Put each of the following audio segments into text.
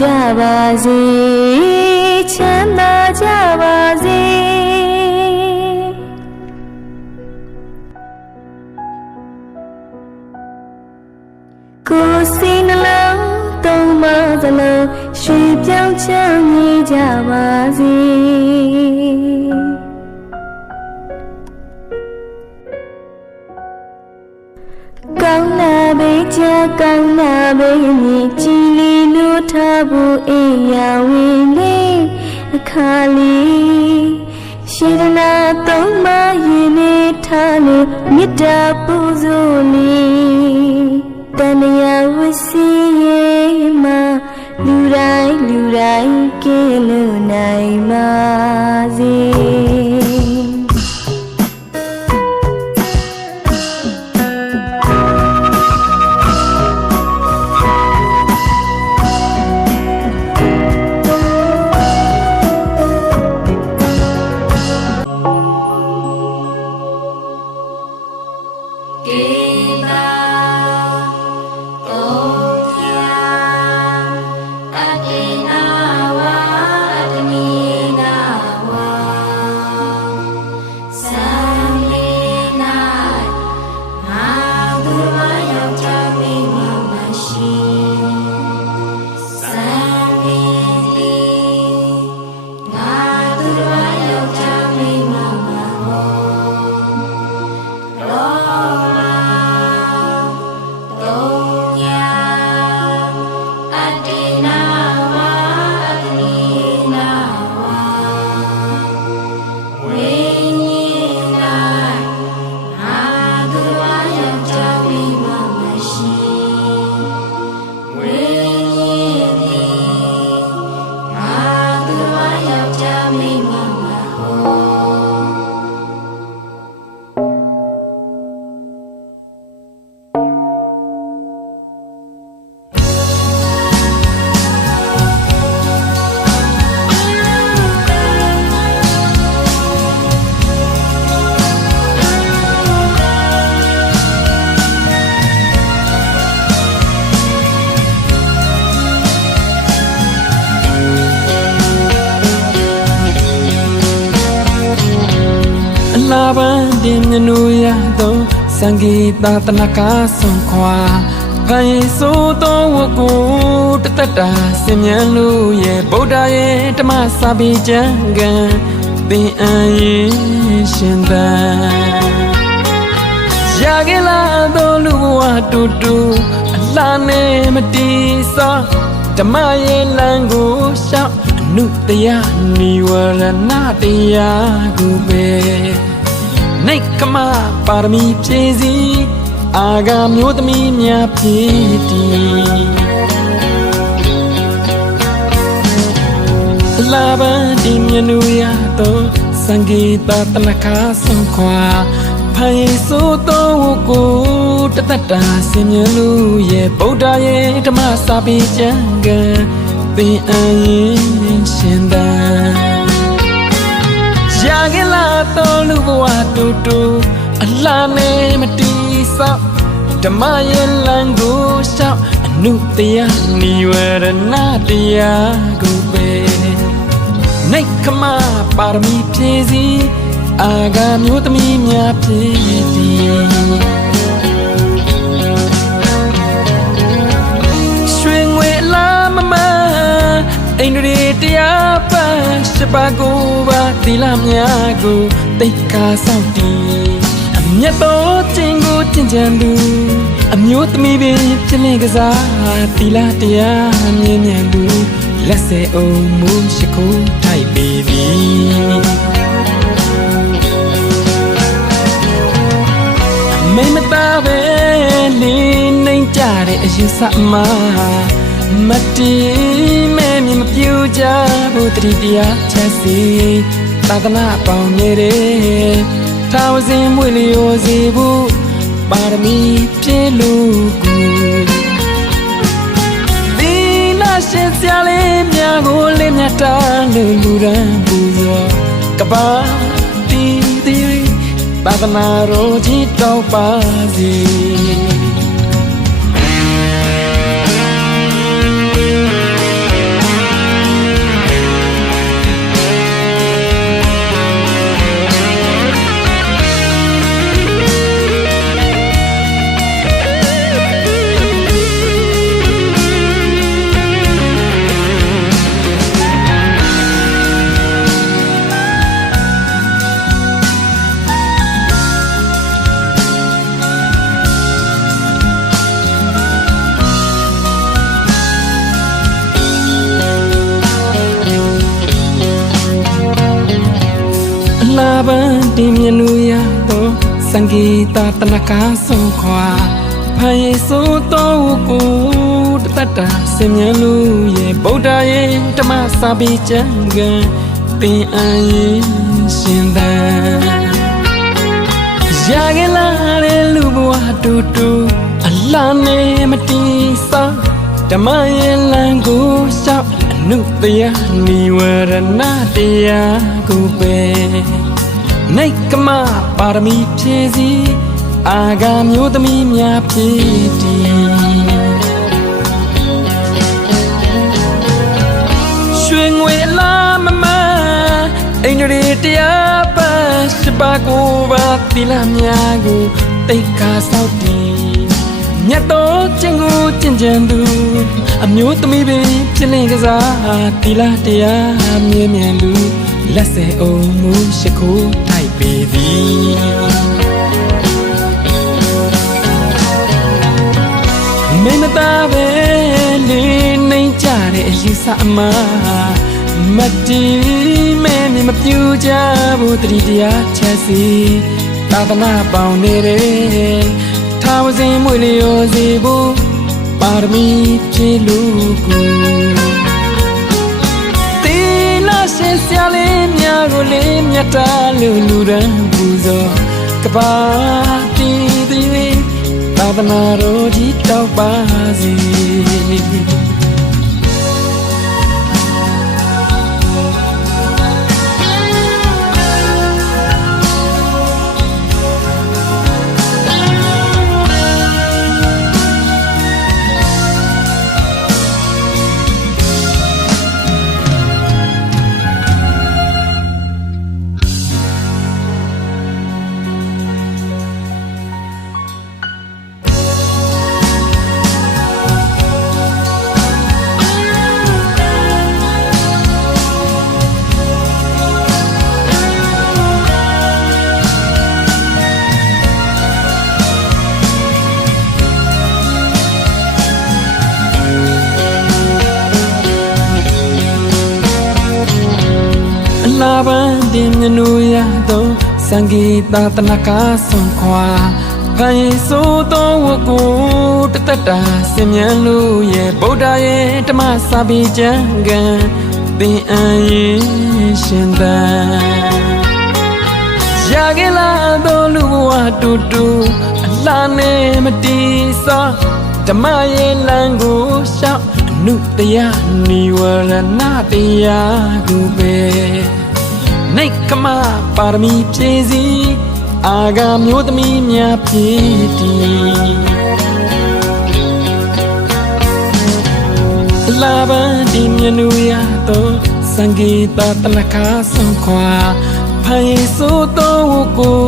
ကြပါစေချမ်းသာကြပါစေကိုယ်စီနှလုံးသုံးပါးစလုံးရွှေပြောင်းချမ်းမြေကြပါစေ ကောင်းနာဘေးမြည်ကြည်လီလို့ထားဖို့အေးရဝင်လေးအခါလေးရှိရနာသုံးမရင်နေထားလို့မေတ္တာပူဇော်လေးတဏှာဝစီရဲ့မှာလူတိုင်းလူတိုင်းကင်းလို့နိုင်ပါစေ န်းတင်မြနူရသောစံဂီတာတနကားဆုံးခွာဖိုင်ဆိုသောဝကိုတတတာစင်မြန်းလို့ရဲ့ဗုဒ္ဓရဲ့ဓမ္မစာပေကျမ်းကန်သင်အရင်ရှင်သန်ရာကလာသောလူဘဝတူတူအလားနဲ့မတီးစောဓမ္မရဲ့လမ်းကိုရှောက်အနုတရားနိဝရဏတရားကိုပဲ နေကမပါရမီဖြည့်စည်းအာဂါမျိုးသမီးများဖြစ်တည်အလာဘန်ဒီမြနူရတော့စံဂီတာတနခါဆုံးခွာဖိုင်ဆိုတော့ကိုတတတာစင်မြလူရဲ့ဗုဒ္ဓရဲ့ဓမ္မစာပေကျမ်းကန်သင်အရင်ရှင်သ န်ရာကလာတော်လူဘဝတူတူအလားနဲ့မတီးဆောက်ဓမ္မရဲ့လမ်းကိုရှောက်အနုတရားနိဝရဏတရားကိုပဲနေကမပါရမီဖြည့်စည်းအာဂါမျိုးသမီးများဖြစ်တည်ရွှေငွေလာမမ အိန္ဒြေတရားပန်းရှပါကိုပါသီလများကိုတိတ်ခါဆောင်တည်အမျက်တော်ခြင်းကိုကျင့်ကြံသူအမျိုးသမီးပင်ပြလင်ကစားသီလတရားမြင်မြန်သူလက်စေအောင်မူရှိခိုးထိုက်ပေသည်မိမသားပဲလေးနှိမ်ကြတဲ့အရင်စမှာ မတီးမဲ့မြင်မပြူကြဘူးတတိတရားချက်စီသာသနာပေါင်းနေတဲ့ထာဝစဉ်မွေလျော်စီဘူးပါရမီပြည့်လို့ကူဒီနာရှင်စရာလေးများကိုလေးမြတ်တာလို့လူရန်ပူဇော်ကပါတီးတီးသာသနာတော်ကြီးတောက်ပါစေ တင်မြနူရတော့စံဂီတာတနကားဆုံးခွာဖန်ရီဆိုတော့ကိုတတတာစင်မြလူရဲ့ဗုဒ္ဓရဲ့ဓမ္မစာပေကျမ်းကပင်အရင်ရှင်သန်ရခဲ့လာတဲ့လူဘဝတူတူအလားနဲ့မတီးစားဓမ္မရဲ့လမ်းကိုရှောက်အနုတရားနိဝရဏတရားကိုပဲ နိုင်ကမပါရမီဖြည့်စည်းအာဂါမျိုးသမီးများဖြစ်တည်ရွှေငွေအလားမမအိန္ဒြေတရားပါရှိပါကိုပါတိလများကိုတိတ်ခါဆောက်တည်မြတ်တော်ကျင့်ကိုကျင့်ကြံသူအမျိုးသမီးပင်ဖြစ်လင်ကစားတိလတရားမြဲမြံလူ လက်စေအောင်မူရှိခိုးထိုက်ပေသည်မိမသားပဲလေးနှိမ်ကြတဲ့အယူဆအမမတီးမဲမြမပြူကြဘူးတတိတရားချက်စီသာသနာပေါင်းနေတဲ့ထာဝစဉ်မွေလျော်စီဘူးပါရမီဖြည့်လူကိုတေ လာရှင်စရာလေးများကိုလေးမြတ်တာလူလူရန်ပူဇော်ကပါတီးသည်သာသနာတော်ကြီးတောက်ပါစေ ပန်းတင်မြနူရတော့စံဂီတာတနကားဆုံးခွာဖန်ရီဆိုတော့ဝကိုတတတာစင်မြန်းလို့ရဲ့ဗုဒ္ဓရဲ့ဓမ္မစာပေကျမ်းကသင်အရင်ရှင်သန်ရခဲ့လာတော့လူဘဝတူတူအလားနဲ့မတီးစားဓမ္မရဲ့လမ်းကိုရှောက်အနုတရားနိဝရဏတရားကိုပဲ နိုင်ကမပါရမီဖြည့်စည်းအာဂါမျိုးသမီးများဖြစ်တည်လာဘန်ဒီမြနူရတော့စံဂီတာတနခါဆုံးခွာဖိုင်ဆိုတော့ကို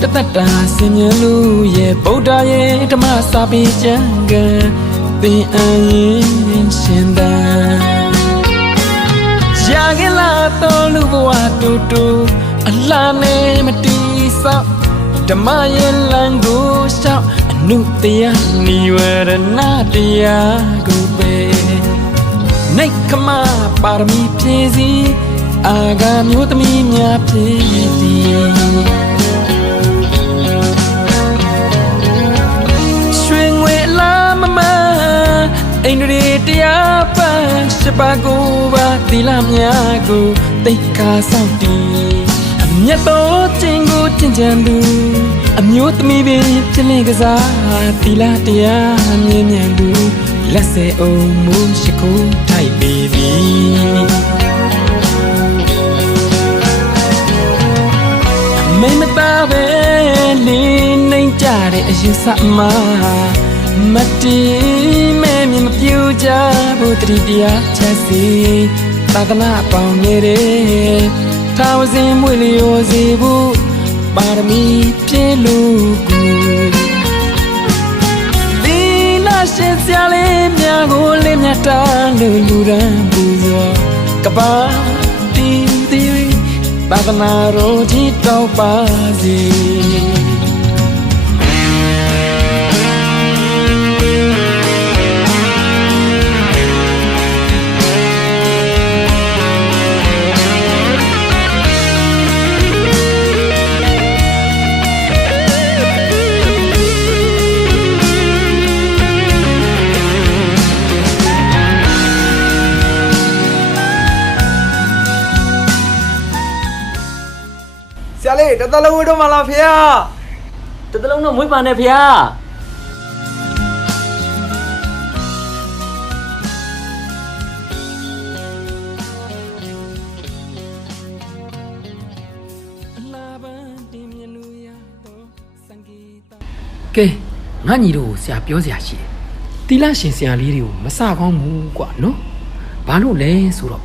တတတာစင်မြလူရဲ့ဗုဒ္ဓရဲ့ဓမ္မစာပေကျမ်းကသင်အရင်ရှင်သ န်ရခဲ့လာတော့လူဘဝတူတူအလားနဲ့မတီးဆောက်ဓမ္မရဲ့လမ်းကိုရှောက်အနုတရားနိဝရဏတရားကိုပဲနိုင်ကမပါရမီဖြည့်စည်းအာဂါမျိုးသမီးများဖြစ်တည်ရွှေ အိန္ဒြေတရားပန်းရှိပါကိုပါသီလများကိုတိတ်ခါဆောင်တည်အမျက်တော်ခြင်းကိုကျင့်ကြံသူအမျိုးသမီးပင်ဖြစ်လင်ကစားသီလတရားမြင်မြန်သူလက်စေအောင်မူရှိခိုးထိုက်ပေပြီမိမသားပဲလေးနှိမ်ကြတဲ့အယူဆအမ မတီးမဲမြင်မပြူကြဘူးတတိတရားချက်စီသာသနာပေါင်းနေတဲ့ထာဝစဉ်မွေလျော်စီဘူးပါရမီပြည့်လူကူလီလာရှင်စရာလေးများကိုလေးမြတ်တာလူလူရန်ပူဇော်ကပါတီတီသာသနာတော်ကြီးတောက်ပါစေ တတလုံးဝတ်တော့မလားဖေဟာတတလုံးတော့မွေးပါနဲ့ဖေဟာအလားပန်းတင်မြနူရတော့စံဂီတာကဲငါညီတို့ကိုဆရာပြောစရာရှိတယ်တီလာရှင်ဆရာလေးတွေကိုမစကောင်းဘူးကွာနော်ဘာလို့လဲဆိုတော့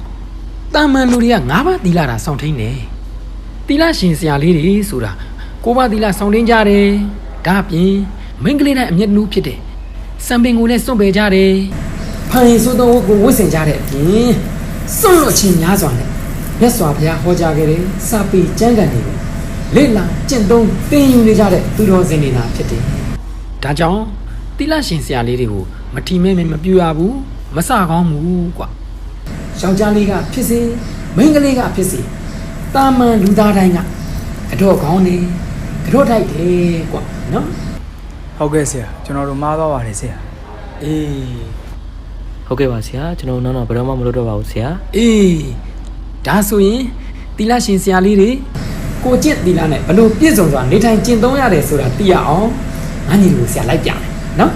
တာမန်လူတွေကငါးပါးတီလာတာစောင့်ထိန်တ ယ်တီလာရှင်ဆရာလေးတွေဆိုတာကိုးပါးတီလာစောင့်ထိန်ကြတယ်ဒါအပြင်မိန်းကလေးတိုင်းအမျက်နှူးဖြစ်တယ်စံပင်ကိုလည်းစွန့်ပယ်ကြတယ်ဖိုင်ဆိုတော့ကိုဝတ်ဆင်ကြတဲ့အပြင်စွန့်လွတ်ခြင်းများစွာနဲ့မြတ်စွာဘုရားဟောကြားခဲ့တဲ့စာပေကျမ်းဂန်တွေကိုလေ့လာကျင့်သုံးသင်ယူနေကြတဲ့သူတော်စင်နေတာဖြစ်တယ်ဒါကြောင့်တိလရှင်ဆရာလေးတွေကိုမထီမဲမဲမပြူရဘူးမစကောင်းဘူးကွာယောက်ျားလေးကဖြစ်စေမိန်းကလေးကဖြစ်စေ တာမန်လူသားတိုင်းကကတော့ကောင်းနေကတော့ထိုက်တယ်ကွာနော်ဟုတ်ကဲ့ဆရာကျွန်တော်တို့မှားသွားပါတယ်ဆရာအေးဟုတ်ကဲ့ပါဆရာကျွန်တော်နောက်တော့ဘယ်တော့မှမလုပ်တော့ပါဘူးဆရာအေးဒါဆိုရင်တိလရှင်ဆရာလေးတွေကိုကျင့်တိလနဲ့ဘလို့ပြည့်စုံစွာနေထိုင်ကျင့်သုံးရတယ်ဆိုတာသိရအောင်ငါညီတို့ဆရာလိုက်ပြမယ်နော်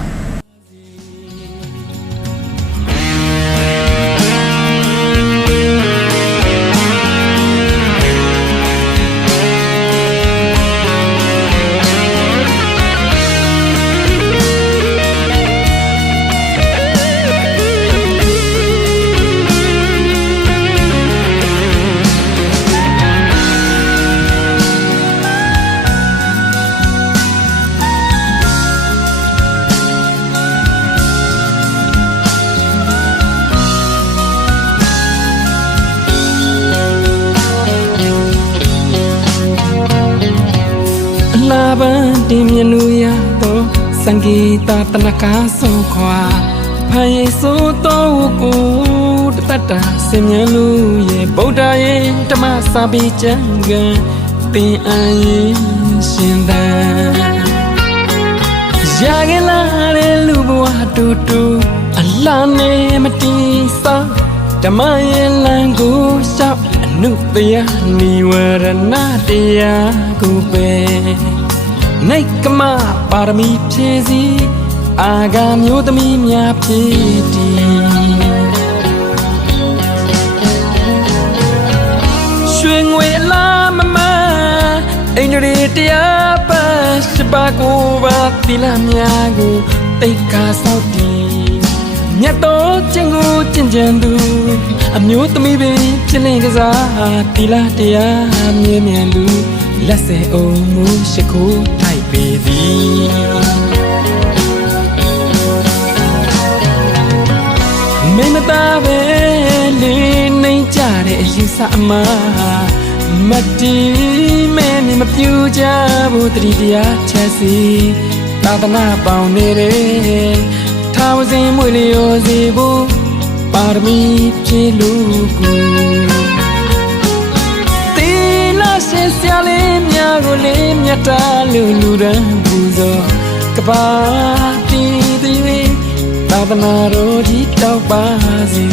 တော့စံဂီတာတနကားဆုံးခွာဖိုင်ဆိုတော့ကိုတတတာစင်မြလူရဲ့ဗုဒ္ဓရဲ့ဓမ္မစာပေကျမ်းဂန်တင်အရင်ရှင်သန်ရာဂလာတဲ့လူဘဝတူတူအလားနဲ့မတီးစားဓမ္မရဲ့လမ်းကိုရှောက်အနုတယနိဝရဏတရားကိုပဲ နေကမပါရမီဖြည့်စည်အာဂါမျိုးသမီးများဖြစ်တည်ရွှေငွေအလားမမအင်္ဂရိတရားပါစပါကိုပါတိလာများကိုတိတ်ခါဆောက်တည်မြတ်တော်ချင်းကိုကျင့်ကြံသူအမျိုးသမီးပင်ဖြစ်လင်ကစားတိလာတရားမြဲမြံလူ လက်စေအောင်မူရှိခိုးထိုက်ပေသည်မိမသားပဲလေးနှိမ့်ကြတဲ့အယူဆအမှားမတီးမဲမြင်မပြူကြဘူးတတိတရားချက်စီသာသနာပေါင်းနေတယ်ထာဝစဉ်မွေလျော်စီဖို့ပါရမီဖြည့်လို့ကိုတေလာရှင် ဆရာလေးများကိုလေးမြတ်တာလူလူရန်ပူဇော်ကပါတီတီဝေသာသနာတော်ကြီးတောက်ပါစေ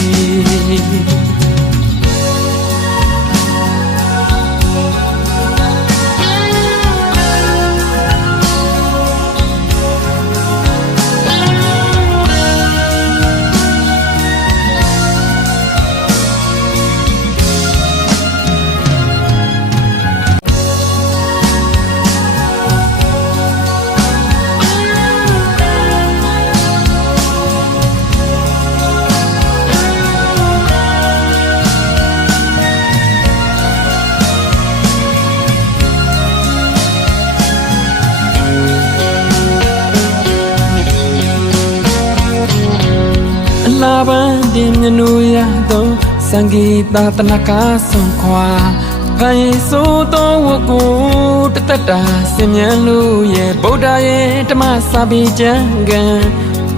တင်မြနူရတော့စံဂီတာတနကားဆုံးခွာဖိုင်ဆိုတော့ဝကိုတတတာစင်မြလို့ရဲ့ဗုဒ္ဓရဲ့ဓမ္မစာပေကျမ်းဂန်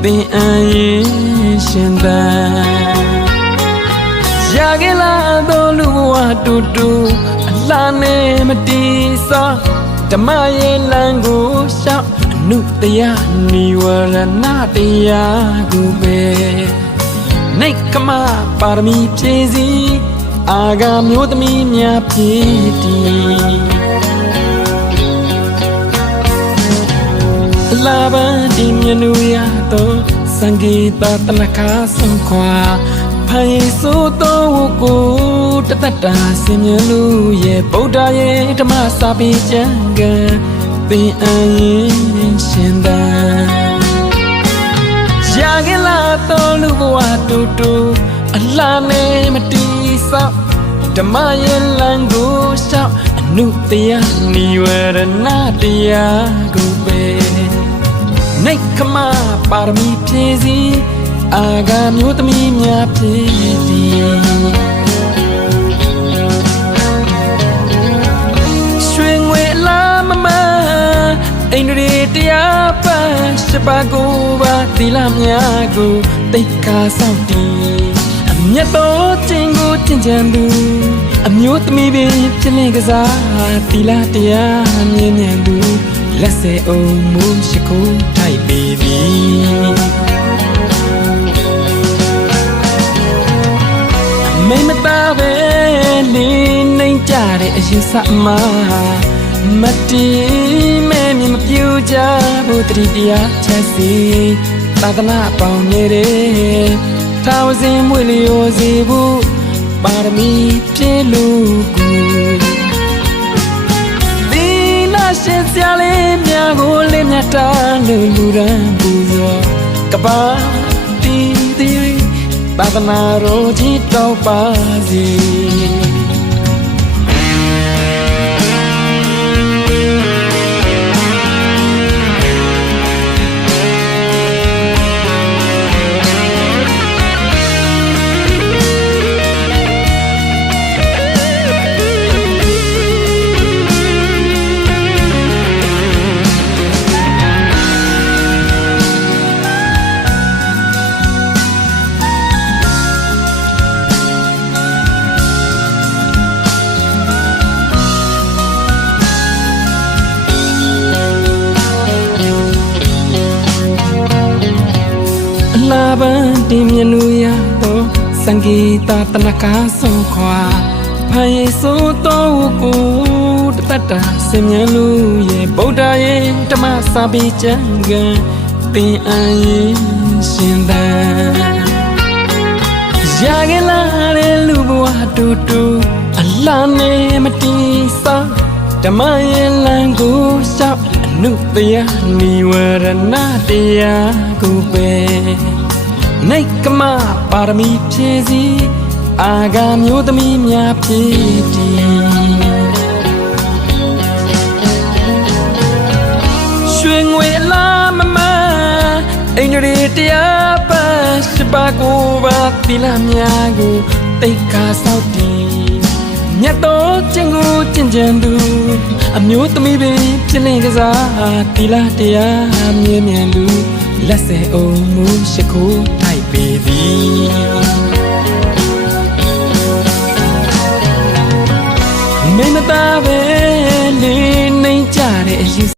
သင်အရင်ရှင်သန်ရာဂလာတော်လူဘဝတူတူအလားနဲ့မတီးစားဓမ္မရဲ့လမ်းကိုရှောက်အနုတရားနိဝရဏတရားကိုပဲ နှိတ်ခမပါရမီဖြည့်စည်အာဃာမျိုးသမီးများဖြည့်တည်လာဘန်ဒီမြနူရတော့စံဂီတတနခါဆုံးခွာဖန်ရင်ဆိုတော့ဝကိုတသက်တာဆင်မြင်လူရဲ့ဗုဒ္ဓရဲ့ဓမ္မစာပေကျမ်းကံသင်အရင်ရှင်သာ ရာကလာတော့လူဘဝတူတူအလားနဲ့မတီးဆောက်ဓမ္မရဲ့လမ်းကိုရှောက်အနုတရားနိဝရဏတရားကိုပဲနေခမပါရမီဖြည့်စီအာဂါမျိုးသမီးများဖြည့်တ အိန္ဒြေတရားပါရှပါကိုပါသီလများကိုတိတ်ခါဆောင်တည်အမျက်တော်ခြင်းကိုကျင့်ကြံသူအမျိုးသမီးပင်ဖြစ်လင်ကစားသီလတရားမြင်မြန်သူလက်စေအောင်မူရှိခိုးထိုက်ပေသည်မိမသားပဲလင်းနှိမ်ကြတဲ့အရင်စမမတီးမဲ မြင်မပြူကြဘူးတတိတရားချက်စီသာသနာပေါင်းနေတယ်ထာဝစဉ်မွေလျော်စီဘူးပါရမီပြည့်လူကူဒီနာရှင်စရာလေးများကိုလေးမြတ်တာလူလူရန်ပူဇော်ကပါတီးတီးသာသနာတော်ကြီးတောက်ပါစေ လားပန်းတင်မြနူရတော့စံဂီတာတနကားဆုံးခွာဖိုင်ဆိုတော့ကိုတတတာစင်မြလူရဲ့ဗုဒ္ဓရဲ့ဓမ္မစာပေကျမ်းကသင်အရင်ရှင်သာရာကလာတဲ့လူဘဝတူတူအလားနဲ့မတီးစားဓမ္မရဲ့လမ်းကိုရှောက်အနုတရားနိဝရဏတရားကိုပဲ နေကမပါရမီဖြည့်စီအာဂါမျိုးသမီးများဖြည့်တည်ရွှေငွေလာမမအိန္ဒြေတရားပါစပါကိုပါတိလများကိုတိတ်ခါဆောက်တည်မြတ်တော်ကျင့်ကိုကျင့်ကြံသူအမျိုးသမီးပင်ဖြစ်လင်ကစားတိလတရားမြင်မြန်လူလက်စေအောင်မူရှိခိုး ထိုက်ပေသည်မိမသားပဲလေးနှိမ်ကြတဲ့အယူ